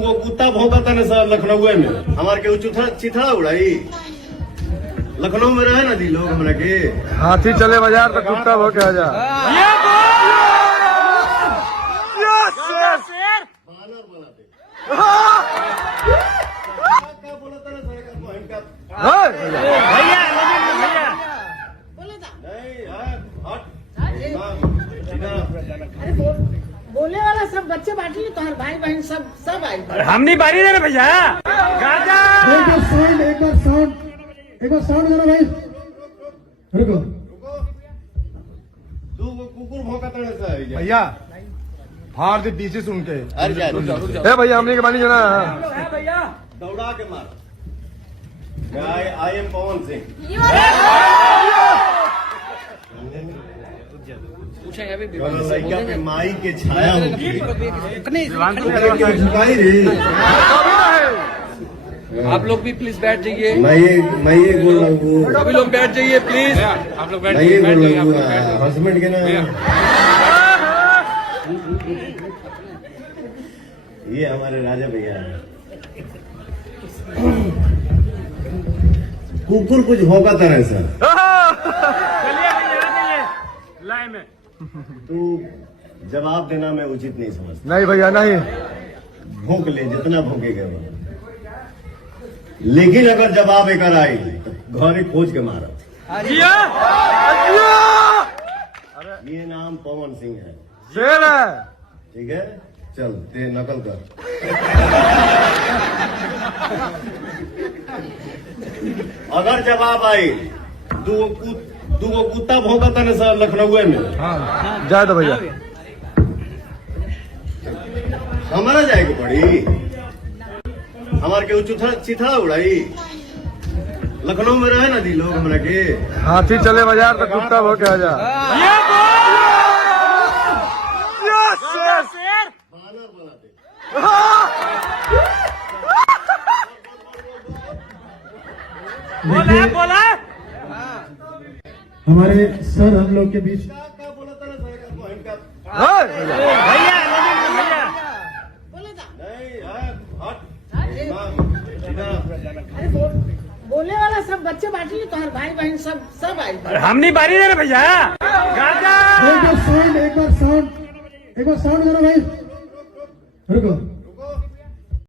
वो कुत्ता भौंका था ना सर लखनऊ में हमारे के चिथड़ा उड़ाई लखनऊ में रहे ना दी लोग हमरा के हाथी चले बाजार तो कुत्ता भौंके आ जा। बानर बनाते भैया बोले वाला सब बच्चे बांटी तो हर भाई बहन सब आई। हम नहीं बारी दे रहे भैया। एक बार साउंड देना भाई। रुको तू वो कुकुर भौंका था ना सर भैया फाड़ दे पीछे सुन के। अरे जा ए भैया हमने के बानी जाना भैया दौड़ा के मार। I am Pawan Singh. लड़का पे माई के छाया होगी झुकाई रे। आप लोग भी प्लीज बैठ जाइए। मैं ये बोल रहा हूँ सभी लोग बैठ जाइए प्लीज। आप लोग बैठ मैं ये बोल रहा हूँ जाइए। हस्बैंड के ना ये हमारे राजा भैया है। कुकुर कुछ भौंका था ना सर लाइन में तू जवाब देना मैं उचित नहीं समझता। नहीं भैया नहीं भौंक ले जितना भौंकेगा वो। लेकिन अगर जवाब एक आई तो घर ही खोज के मारा। ये नाम पवन सिंह है। शेर है। ठीक है चल ते नकल कर। अगर जवाब आई दो कुत्ता भौंका था ना सर लखनऊ में हाँ जाए तो भैया हमारा जाएगा पड़ी हमारे के चिथड़ा उड़ाई लखनऊ में रहे ना दी लोग हमरा के हाथी चले बाजार तो कुत्ता भौंके आ जा। बानर बनाते बोला हमारे सर हम लोग के बीच क्या बोला था ना सर का भैया भैया बोले था नहीं हट बोले वाला सब बच्चे बांटी तो हर भाई बहन सब आई। हम नहीं बारी दे रहे भैया। एक बार साउंड देना भाई। रुको